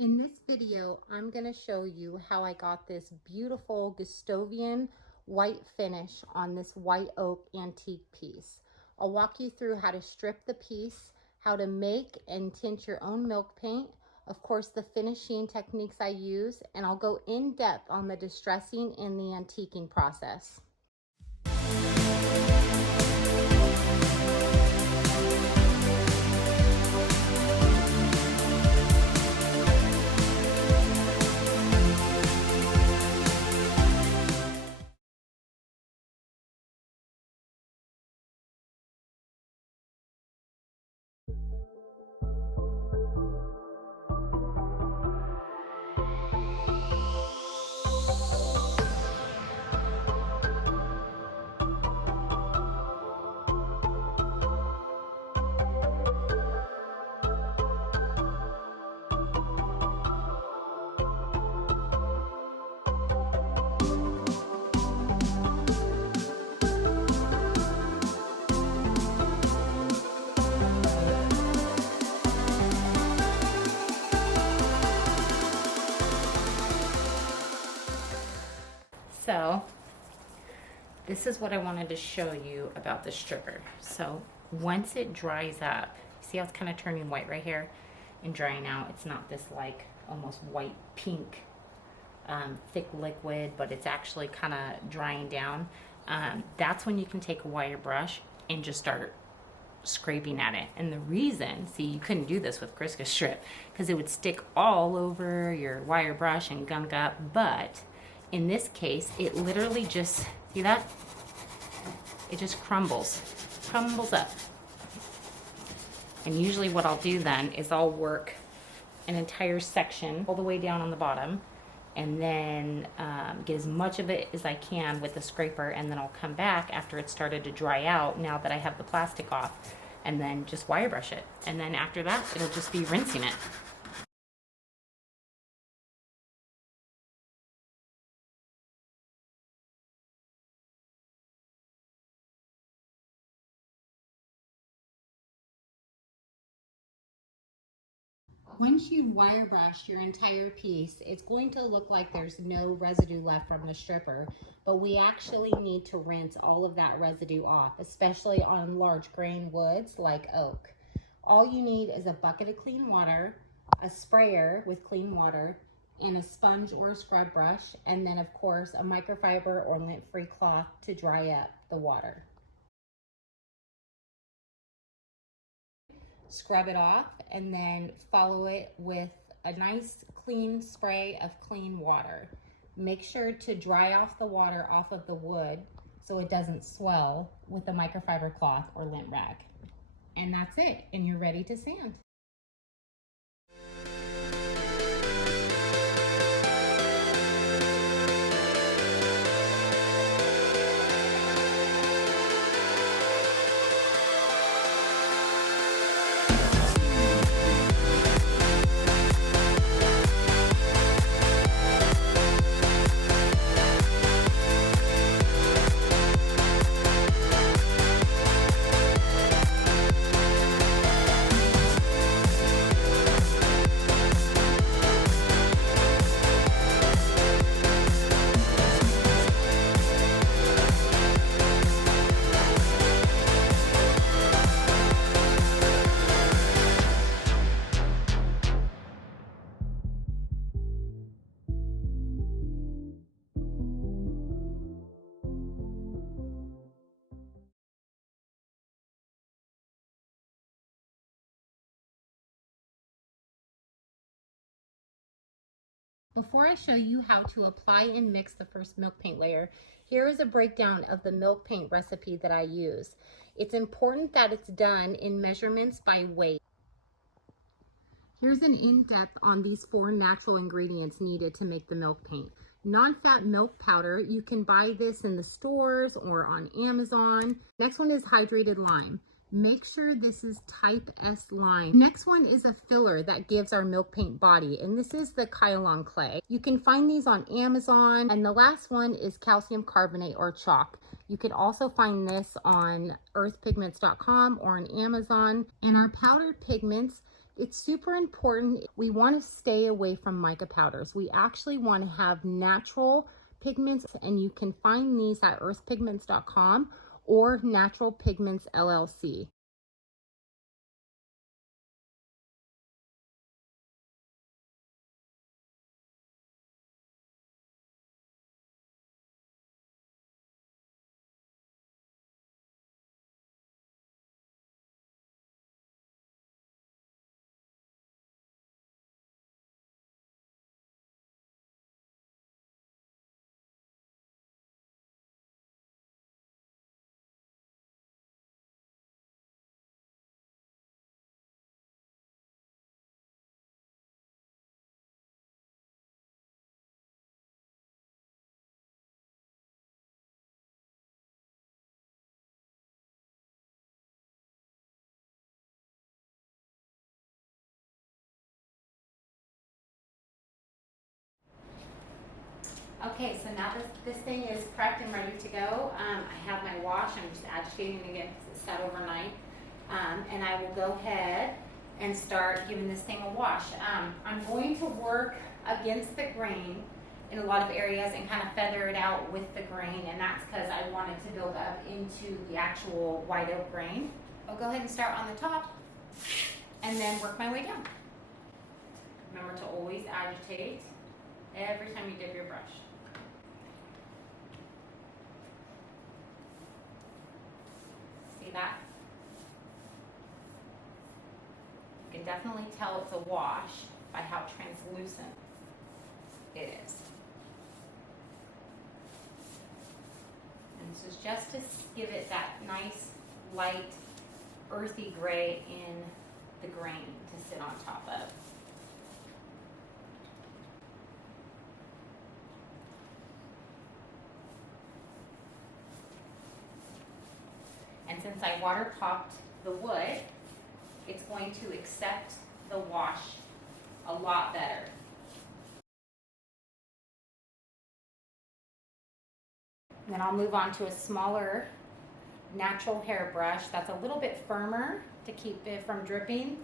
In this video, I'm going to show you how I got this beautiful Gustavian white finish on this white oak antique piece. I'll walk you through how to strip the piece, how to make and tint your own milk paint, of course the finishing techniques I use, and I'll go in depth on the distressing and the antiquing process. So this is what I wanted to show you about the stripper. So once it dries up, see how it's kind of turning white right here and drying out. It's not this like almost white pink thick liquid, but it's actually kind of drying down. That's when you can take a wire brush and just start scraping at it. And the reason, see, you couldn't do this with Crisco strip because it would stick all over your wire brush and gunk up, but in this case, it literally just, see that? It just crumbles up. And usually what I'll do then is I'll work an entire section all the way down on the bottom and then get as much of it as I can with the scraper, and then I'll come back after it's started to dry out, now that I have the plastic off, and then just wire brush it. And then after that, it'll just be rinsing it. Once you wire brush your entire piece, it's going to look like there's no residue left from the stripper, but we actually need to rinse all of that residue off, especially on large grain woods like oak. All you need is a bucket of clean water, a sprayer with clean water, and a sponge or a scrub brush, and then of course a microfiber or lint-free cloth to dry up the water. Scrub it off and then follow it with a nice clean spray of clean water. Make sure to dry off the water off of the wood so it doesn't swell with a microfiber cloth or lint rag. And that's it, and you're ready to sand. Before I show you how to apply and mix the first milk paint layer, here is a breakdown of the milk paint recipe that I use. It's important that it's done in measurements by weight. Here's an in-depth on these 4 natural ingredients needed to make the milk paint. Non-fat milk powder, you can buy this in the stores or on Amazon. Next one is hydrated lime. Make sure this is type S lime. Next one is a filler that gives our milk paint body, and this is the Kylan clay. You can find these on Amazon. And the last one is calcium carbonate or chalk. You can also find this on earthpigments.com or on Amazon. And our powdered pigments It's super important. We want to stay away from mica powders. We actually want to have natural pigments, and you can find these at earthpigments.com or Natural Pigments LLC. Okay, so now this thing is prepped and ready to go. I have my wash. I'm just agitating again because it's sat overnight. And I will go ahead and start giving this thing a wash. I'm going to work against the grain in a lot of areas and kind of feather it out with the grain, and that's because I want it to build up into the actual white oak grain. I'll go ahead and start on the top and then work my way down. Remember to always agitate every time you dip your brush. See that? You can definitely tell it's a wash by how translucent it is. And this is just to give it that nice, light, earthy gray in the grain to sit on top of. And since I water popped the wood, it's going to accept the wash a lot better. And then I'll move on to a smaller natural hairbrush that's a little bit firmer to keep it from dripping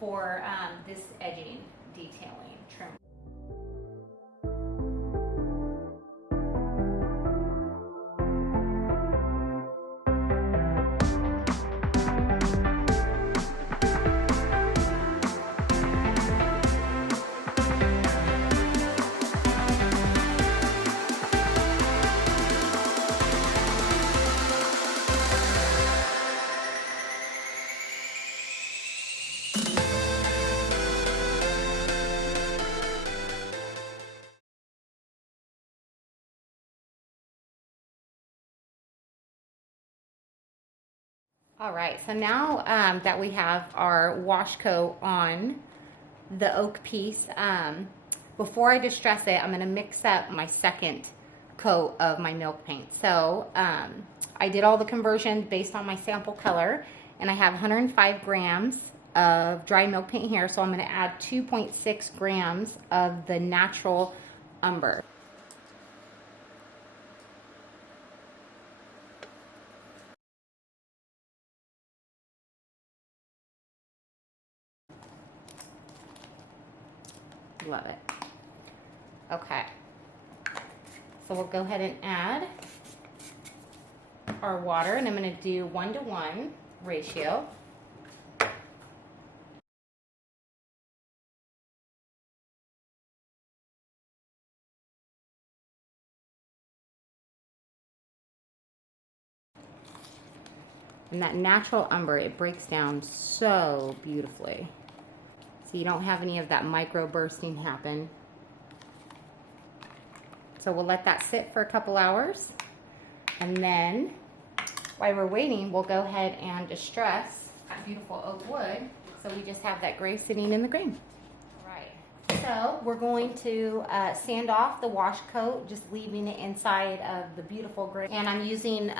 for this edging detailing trim. All right, so now that we have our wash coat on the oak piece, before I distress it, I'm gonna mix up my second coat of my milk paint. So I did all the conversion based on my sample color, and I have 105 grams of dry milk paint here, so I'm gonna add 2.6 grams of the natural umber. Love it. Okay, so we'll go ahead and add our water, and I'm going to do 1-to-1 ratio. And that natural umber, it breaks down so beautifully. So you don't have any of that micro bursting happen. So we'll let that sit for a couple hours. And then while we're waiting, we'll go ahead and distress that beautiful oak wood. So we just have that gray sitting in the grain. All right. So we're going to sand off the wash coat, just leaving it inside of the beautiful gray. And I'm using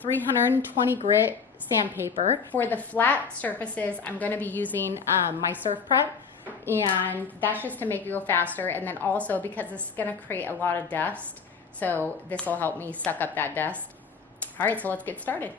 320 grit sandpaper. For the flat surfaces, I'm going to be using my Surf Prep, and that's just to make it go faster, and then also because it's going to create a lot of dust, so this will help me suck up that dust. All right, so let's get started.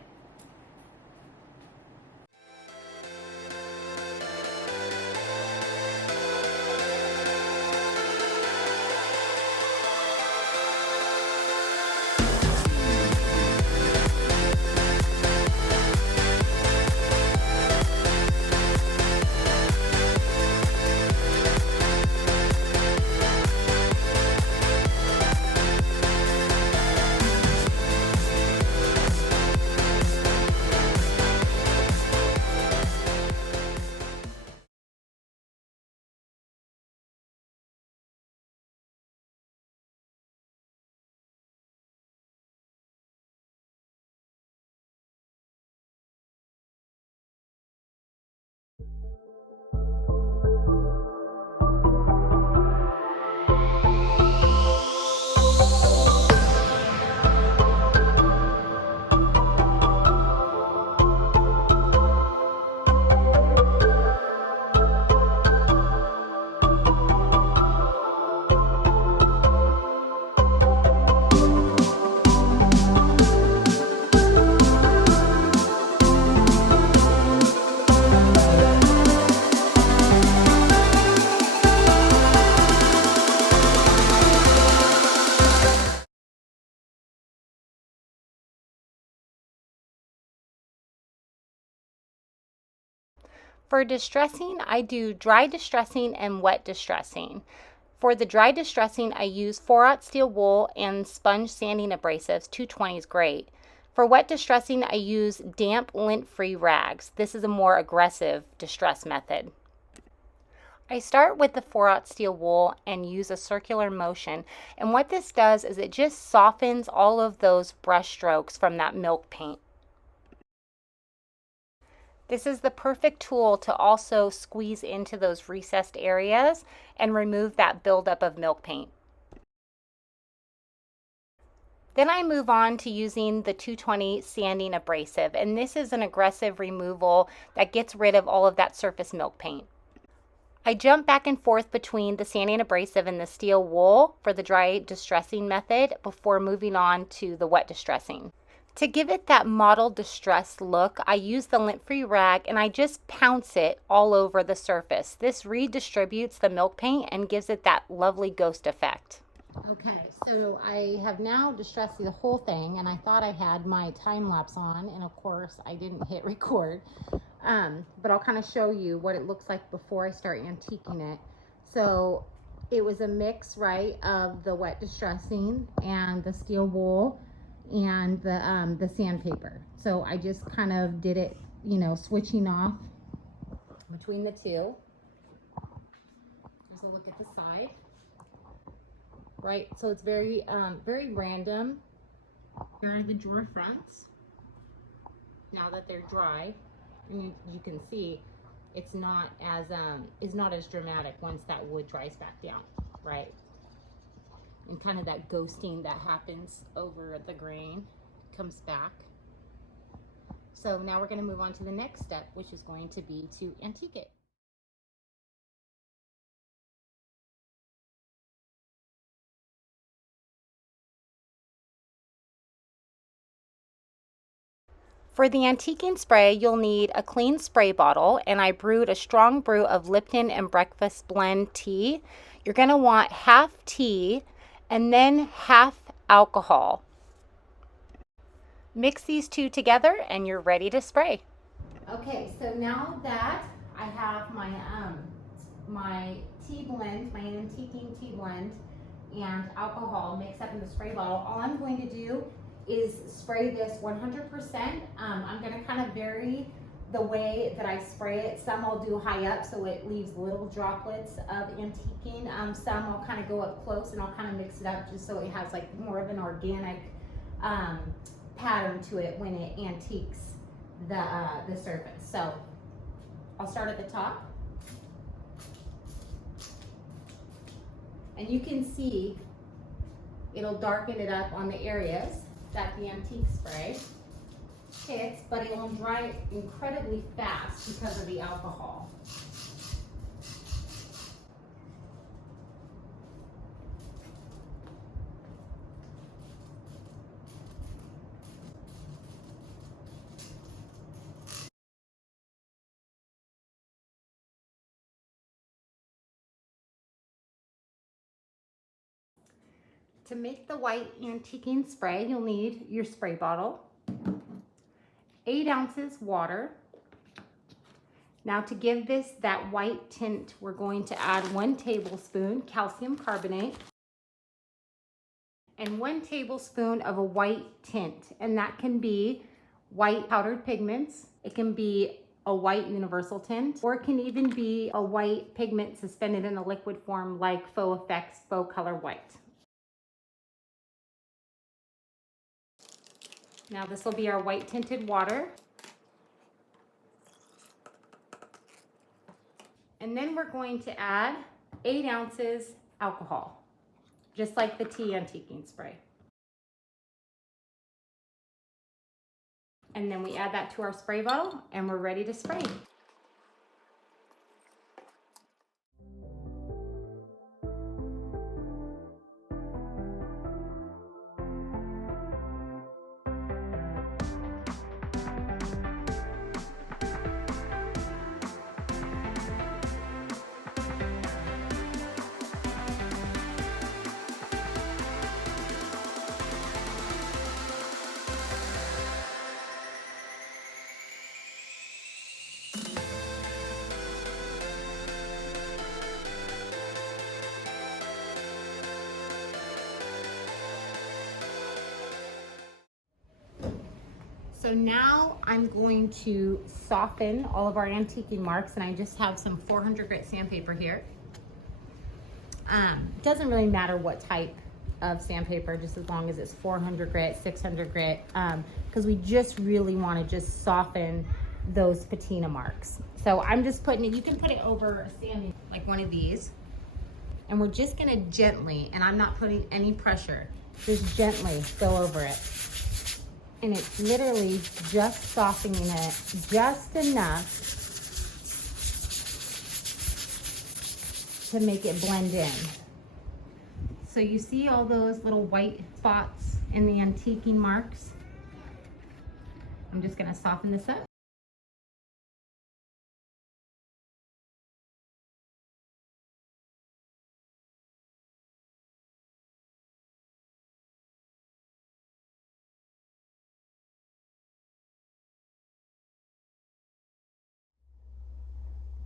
For distressing, I do dry distressing and wet distressing. For the dry distressing, I use 4/0 steel wool and sponge sanding abrasives. 220 is great. For wet distressing, I use damp lint-free rags. This is a more aggressive distress method. I start with the 4/0 steel wool and use a circular motion. And what this does is it just softens all of those brush strokes from that milk paint. This is the perfect tool to also squeeze into those recessed areas and remove that buildup of milk paint. Then I move on to using the 220 sanding abrasive, and this is an aggressive removal that gets rid of all of that surface milk paint. I jump back and forth between the sanding abrasive and the steel wool for the dry distressing method before moving on to the wet distressing. To give it that mottled distressed look, I use the lint-free rag and I just pounce it all over the surface. This redistributes the milk paint and gives it that lovely ghost effect. Okay, so I have now distressed the whole thing, and I thought I had my time lapse on, and of course I didn't hit record. But I'll kind of show you what it looks like before I start antiquing it. So it was a mix, right, of the wet distressing and the steel wool and the sandpaper. So I just kind of did it, you know, switching off between the two. Here's a look at the side. Right, so it's very random. Here are the drawer fronts. Now that they're dry, and you can see it's not as dramatic once that wood dries back down, right? And kind of that ghosting that happens over the grain comes back. So now we're going to move on to the next step, which is going to be to antique it. For the antiquing spray, you'll need a clean spray bottle, and I brewed a strong brew of Lipton and Breakfast Blend tea. You're going to want half tea and then half alcohol. Mix these two together and you're ready to spray. Okay, so now that I have my my tea blend, my antiquing tea blend and alcohol mixed up in the spray bottle, all I'm going to do is spray this 100%. I'm going to kind of vary the way that I spray it. Some I'll do high up so it leaves little droplets of antiquing. Some I'll kind of go up close and I'll kind of mix it up just so it has like more of an organic pattern to it when it antiques the surface. So I'll start at the top. And you can see it'll darken it up on the areas that the antique spray hits, but it will dry incredibly fast because of the alcohol. To make the white antiquing spray, you'll need your spray bottle, 8 ounces water. Now to give this that white tint, we're going to add 1 tablespoon calcium carbonate and 1 tablespoon of a white tint. And that can be white powdered pigments. It can be a white universal tint, or it can even be a white pigment suspended in a liquid form like Faux Effects Faux Color White. Now this will be our white tinted water. And then we're going to add 8 ounces alcohol, just like the tea antiquing spray. And then we add that to our spray bottle and we're ready to spray. So now I'm going to soften all of our antiquing marks, and I just have some 400 grit sandpaper here. Doesn't really matter what type of sandpaper, just as long as it's 400 grit, 600 grit, because we just really want to just soften those patina marks. So I'm just putting it, you can put it over a sanding, like one of these, and we're just gonna gently, and I'm not putting any pressure, just gently go over it. And it's literally just softening it just enough to make it blend in. So you see all those little white spots in the antiquing marks? I'm just gonna soften this up.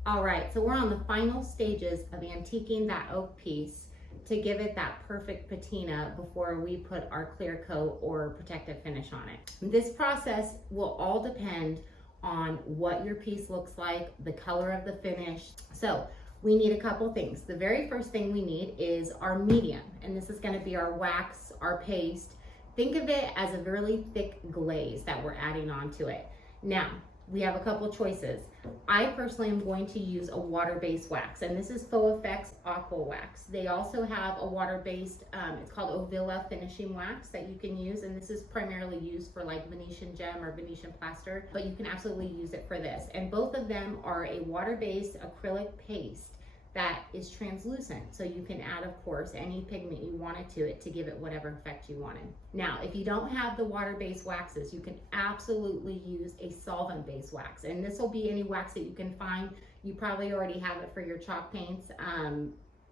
All right, so we're on the final stages of antiquing that oak piece to give it that perfect patina before we put our clear coat or protective finish on it. This process will all depend on what your piece looks like, the color of the finish. So we need a couple things. The very first thing we need is our medium, and this is gonna be our wax, our paste. Think of it as a really thick glaze that we're adding onto it. Now, we have a couple choices. I personally am going to use a water-based wax, and this is Faux Effects Aqua Wax. They also have a water-based, it's called Ovilla finishing wax that you can use, and this is primarily used for like Venetian gem or Venetian plaster, but you can absolutely use it for this. And both of them are a water-based acrylic paste that is translucent, so you can add, of course, any pigment you wanted to it to give it whatever effect you wanted. Now, if you don't have the water-based waxes, you can absolutely use a solvent-based wax, and this will be any wax that you can find. You probably already have it for your chalk paints.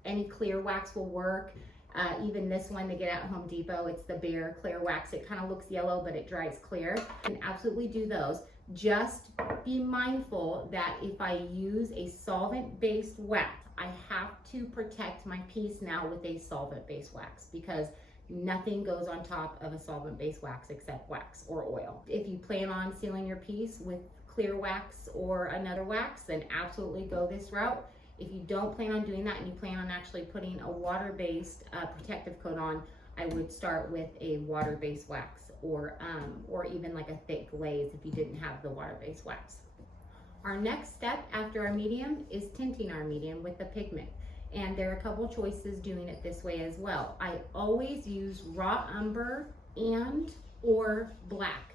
Any clear wax will work. Even this one they get at Home Depot, it's the Bare Clear Wax. It kind of looks yellow, but it dries clear. You can absolutely do those. Just be mindful that if I use a solvent-based wax, I have to protect my piece now with a solvent-based wax, because nothing goes on top of a solvent-based wax except wax or oil. If you plan on sealing your piece with clear wax or another wax, then absolutely go this route. If you don't plan on doing that and you plan on actually putting a water-based protective coat on, I would start with a water-based wax or even like a thick glaze if you didn't have the water-based wax. Our next step after our medium is tinting our medium with the pigment. And there are a couple choices doing it this way as well. I always use raw umber and or black.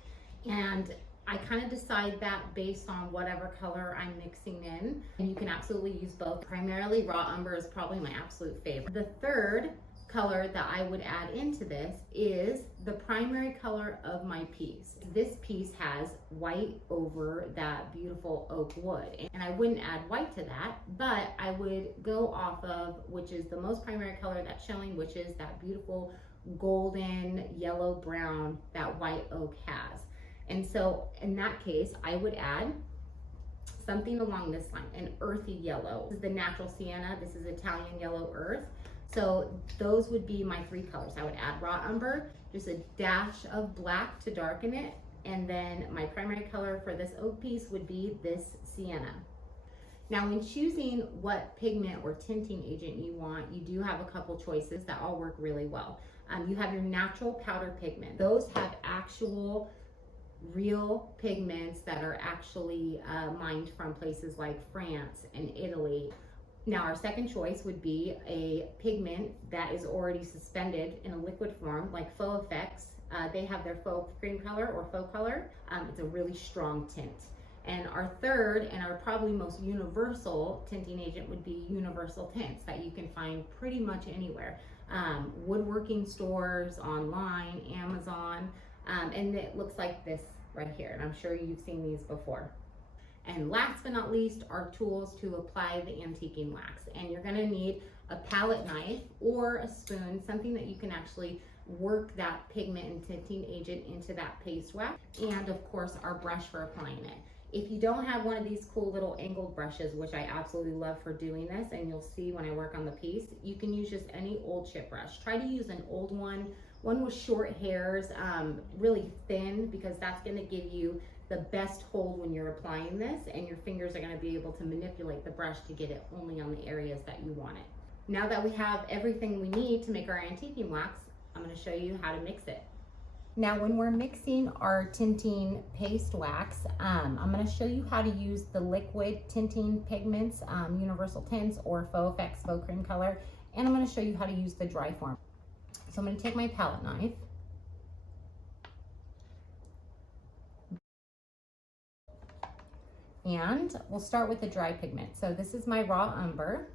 And I kind of decide that based on whatever color I'm mixing in. And you can absolutely use both. Primarily raw umber is probably my absolute favorite. The third color that I would add into this is the primary color of my piece. This piece has white over that beautiful oak wood, and I wouldn't add white to that, but I would go off of, which is the most primary color that's showing, which is that beautiful golden yellow brown that white oak has. And so in that case, I would add something along this line, an earthy yellow. This is the natural sienna. This is Italian yellow earth. So those would be my three colors. I would add raw umber, just a dash of black to darken it, and then my primary color for this oak piece would be this sienna. Now, when choosing what pigment or tinting agent you want, you do have a couple choices that all work really well. You have your natural powder pigment. Those have actual real pigments that are actually mined from places like France and Italy. Now, our second choice would be a pigment that is already suspended in a liquid form, like Faux Effects. They have their faux cream color or faux color. It's a really strong tint. And our third and our probably most universal tinting agent would be universal tints that you can find pretty much anywhere. Woodworking stores, online, Amazon, and it looks like this right here. And I'm sure you've seen these before. And last but not least, our tools to apply the antiquing wax. And you're gonna need a palette knife or a spoon, something that you can actually work that pigment and tinting agent into that paste wax. And of course, our brush for applying it. If you don't have one of these cool little angled brushes, which I absolutely love for doing this, and you'll see when I work on the piece, you can use just any old chip brush. Try to use an old one one with short hairs, really thin, because that's gonna give you the best hold when you're applying this, and your fingers are gonna be able to manipulate the brush to get it only on the areas that you want it. Now that we have everything we need to make our antiquing wax, I'm gonna show you how to mix it. Now when we're mixing our tinting paste wax, I'm going to show you how to use the liquid tinting pigments, Universal Tints or Faux Effects Faux Cream Color, and I'm going to show you how to use the dry form. So I'm going to take my palette knife, and we'll start with the dry pigment. So this is my raw umber,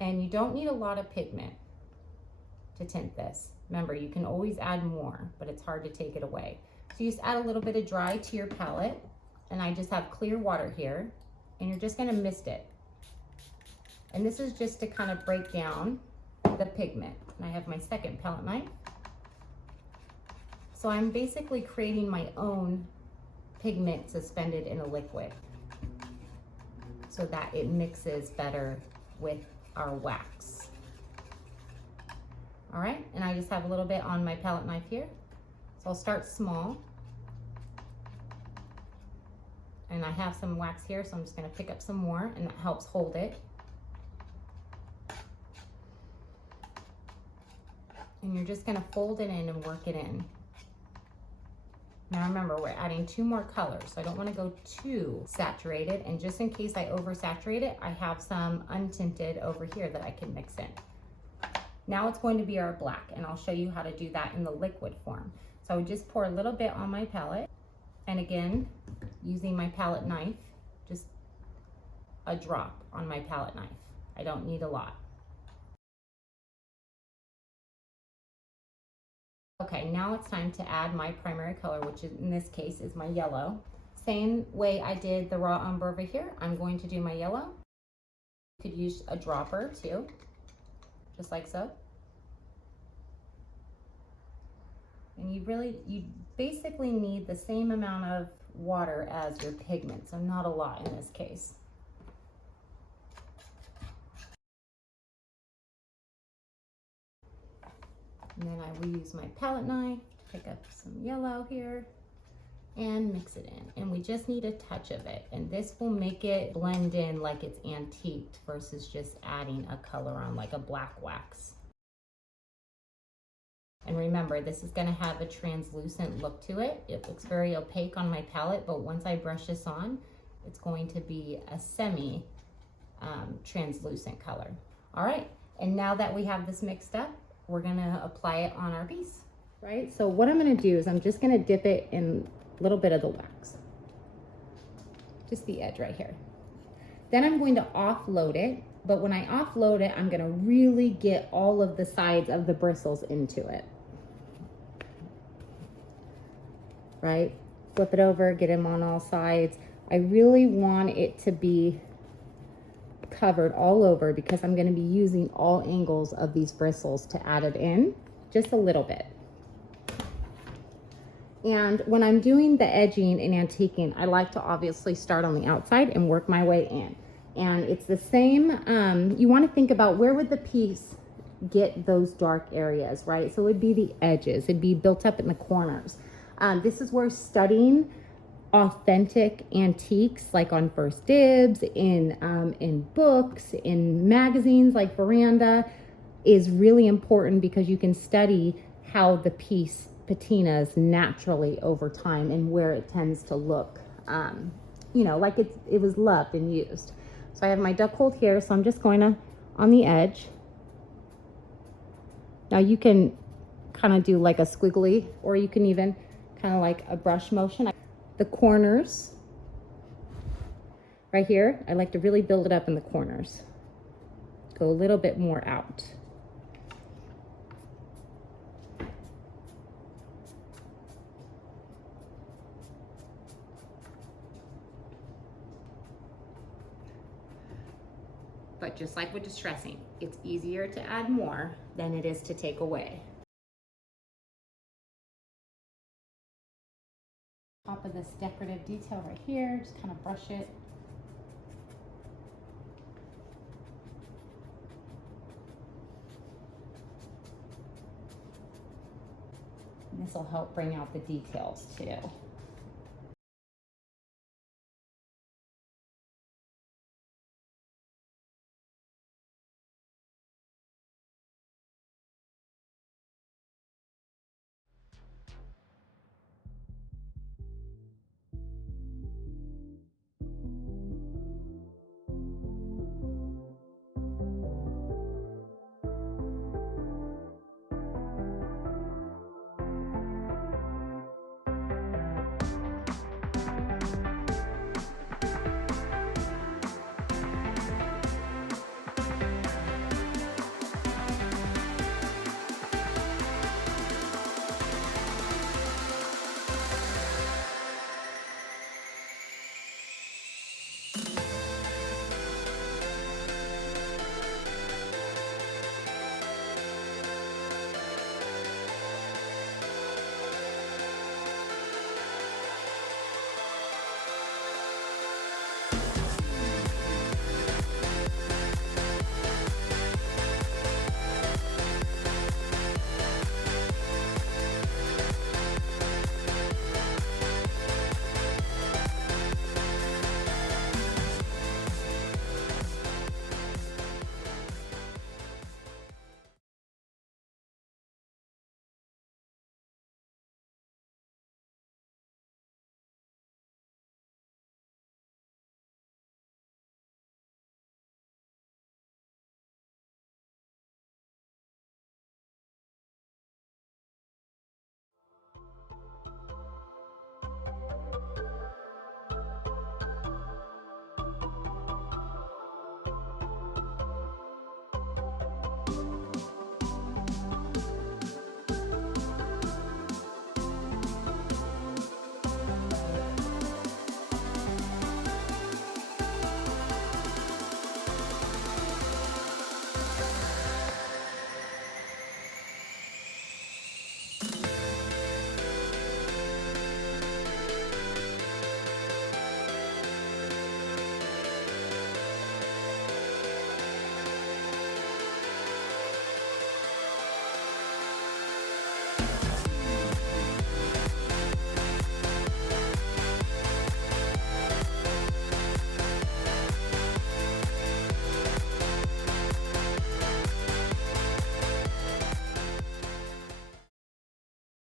and you don't need a lot of pigment to tint this. Remember, you can always add more, but it's hard to take it away. So you just add a little bit of dry to your palette, and I just have clear water here, and you're just gonna mist it. And this is just to kind of break down the pigment. And I have my second palette knife. So I'm basically creating my own pigment suspended in a liquid so that it mixes better with our wax. All right, and I just have a little bit on my palette knife here. So I'll start small. And I have some wax here, so I'm just gonna pick up some more, and that helps hold it. And you're just gonna fold it in and work it in. Now remember, we're adding 2 more colors, so I don't wanna go too saturated, and just in case I oversaturate it, I have some untinted over here that I can mix in. Now it's going to be our black, and I'll show you how to do that in the liquid form. So I would just pour a little bit on my palette, and again, using my palette knife, just a drop on my palette knife. I don't need a lot. Okay, now it's time to add my primary color, which in this case is my yellow. Same way I did the raw umber over here, I'm going to do my yellow. You could use a dropper too, just like so. And you basically need the same amount of water as your pigment, so not a lot in this case. And then I will use my palette knife to pick up some yellow here and mix it in. And we just need a touch of it. And this will make it blend in like it's antiqued versus just adding a color on like a black wax. And remember, this is gonna have a translucent look to it. It looks very opaque on my palette, but once I brush this on, it's going to be a semi translucent color. All right, and now that we have this mixed up, we're gonna apply it on our piece, right? So what I'm gonna do is I'm just gonna dip it in a little bit of the wax, just the edge right here. Then I'm going to offload it, but when I offload it, I'm gonna really get all of the sides of the bristles into it. Right? Flip it over, get them on all sides. I really want it to be covered all over because I'm going to be using all angles of these bristles to add it in, just a little bit. And when I'm doing the edging and antiquing, I like to obviously start on the outside and work my way in. And it's the same, you want to think about where would the piece get those dark areas, right? So it would be the edges, it'd be built up in the corners. This is where studying authentic antiques, like on First Dibs, in books, in magazines like Veranda, is really important because you can study how the piece patinas naturally over time and where it tends to look, you know, like it was loved and used. So I have my duck hold here, so I'm just going to, on the edge. Now you can kind of do like a squiggly, or you can even kind of like a brush motion. The corners right here, I like to really build it up in the corners. Go a little bit more out. But just like with distressing, it's easier to add more than it is to take away. Top of this decorative detail right here, just kind of brush it. This will help bring out the details too.